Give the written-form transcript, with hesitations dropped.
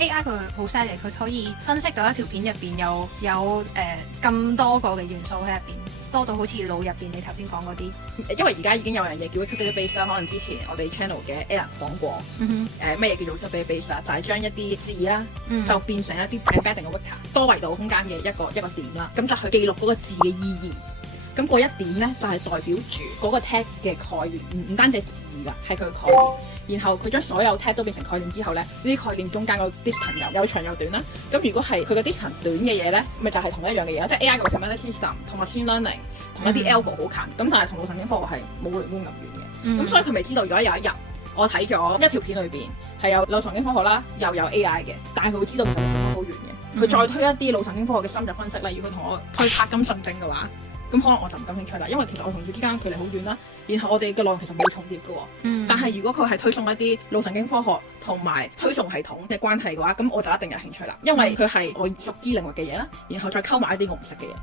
AI 佢好犀利，佢可以分析到一條片入邊有咁多個嘅元素喺入邊，多到好似腦入邊你頭先講嗰啲。因為而家已經有樣嘢叫 Vector Database 啦，可能之前我哋 channel 嘅 Aaron 講過，咩嘢叫做 Vector Database 啦，就係將一啲字啦，就變成一啲 embedding 嘅 vector 多維度空間嘅一個點啦，咁就去記錄嗰個字嘅意義。咁嗰一點咧就係代表住嗰個 tag 嘅概念，唔單止係字㗎，係佢嘅概念。然後佢將所有 tag 都變成概念之後咧，呢啲概念中間個 distance 有長有短啦。咁如果係佢個 distance 短嘅嘢咧，咪就係同一樣嘅嘢啦，即係 AI 嘅 recommender system 同 machine learning 同一啲 algo 好近，咁但係同腦神經科學係冇聯觀咁遠嘅。咁所以佢咪知道，如果有一日我睇咗一條片裏邊係有腦神經科學啦，又有 AI 嘅，但係佢會知道其實離好遠嘅。佢再推一啲腦神經科學嘅深入分析，例如佢同我推柏金遜症嘅話，咁可能我就唔感興趣啦，因為其實我同佢之間距離好遠啦，然後我哋嘅內容其實冇重疊嘅喎。但係如果佢係推送一啲腦神經科學同埋推送系統嘅關係嘅話，咁我就一定有興趣啦，因為佢係我熟知領域嘅嘢啦，然後再溝埋一啲我唔識嘅嘢。